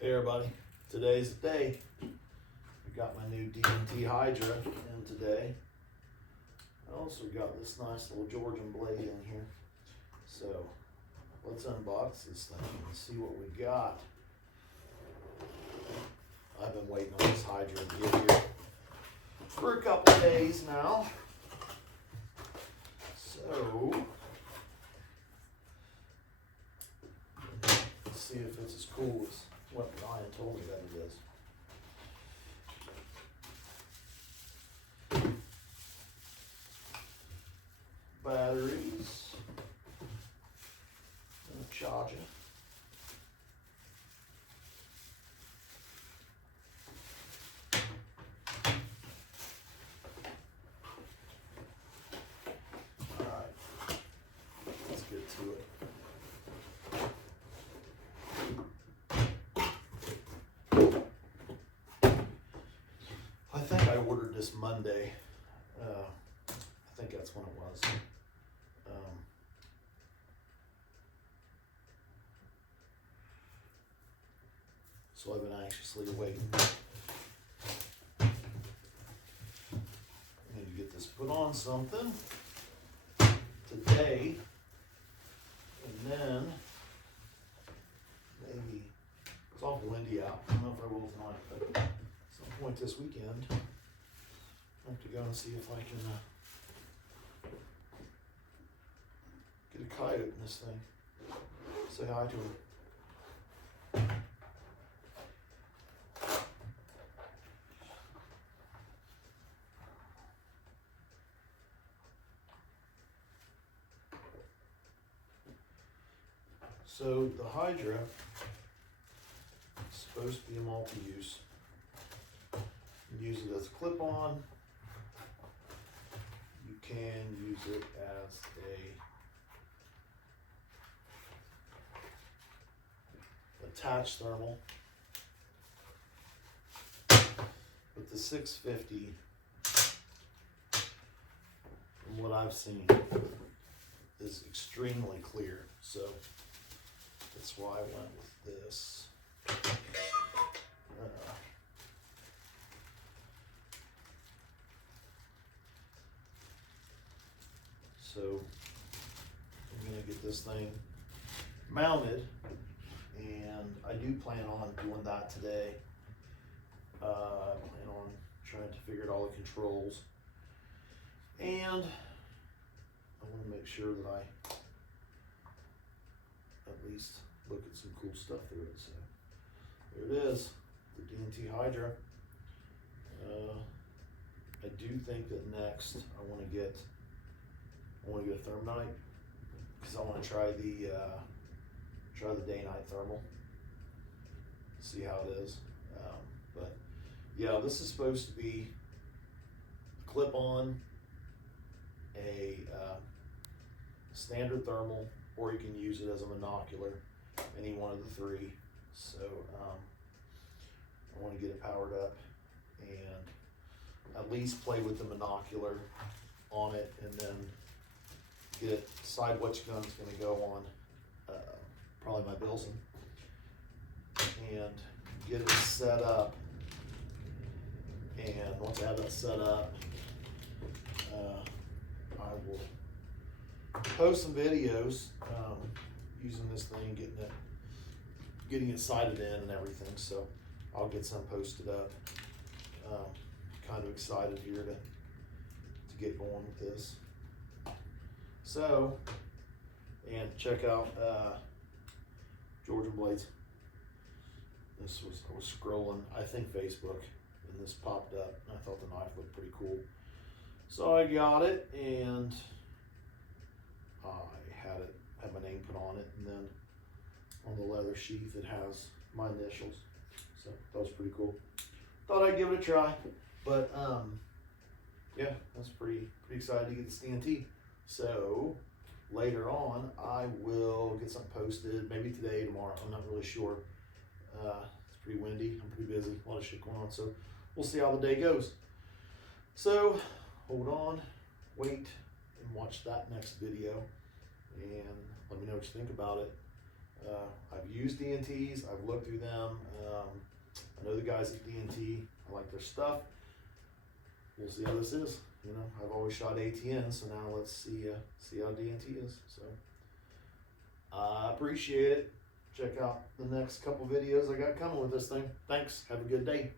Hey everybody, today's the day. I got my new DNT Hydra in today. I also got this nice little Georgian blade in here. So let's unbox this thing and see what we got. I've been waiting on this Hydra to get here for a couple days now. So let's see if it's as cool as what Ryan told me that it is. Batteries, and a charger. Alright, let's get to it. I think I ordered this Monday. I think that's when it was. So I've been anxiously waiting. I need to get this put on something today, and then maybe it's awful windy out. I don't know if I will tonight, but at some point this weekend, I have to go and see if I can get a coyote in this thing. Say hi to him. So the Hydra is supposed to be a multi-use. You use it as a clip-on. You can use it as a attached thermal. But the 650, from what I've seen, is extremely clear. So that's why I went with this. So I'm gonna get this thing mounted, and I do plan on doing that today. I plan on trying to figure out all the controls, and I want to make sure that I at least look at some cool stuff through it. So there it is, the DNT Hydra. I do think that next I want to get a thermite, because I want to try the day-night thermal, see how it is. But yeah, this is supposed to be a clip-on, a standard thermal, or you can use it as a monocular, any one of the three. So I want to get it powered up and at least play with the monocular on it, and then decide which gun's going to go on probably my Bilson, and get it set up. And once I have that set up, I will post some videos using this thing, getting it sighted in and everything. So I'll get some posted up. Kind of excited here to get going with this. So, and check out Georgian blades. I was scrolling, I think Facebook, and this popped up, and I thought the knife looked pretty cool. So I got it, and I had my name put on it, and then on the leather sheath it has my initials. So that was pretty cool. Thought I'd give it a try, but yeah, that's pretty excited to get this DNT. So later on, I will get something posted, maybe today, tomorrow. I'm not really sure. It's pretty windy. I'm pretty busy. A lot of shit going on. So we'll see how the day goes. So hold on, wait, and watch that next video, and let me know what you think about it. I've used DNTs. I've looked through them. I know the guys at DNT. I like their stuff. We'll see how this is. You know, I've always shot ATN, so now let's see how DNT is. So I appreciate it. Check out the next couple videos I got coming with this thing. Thanks. Have a good day.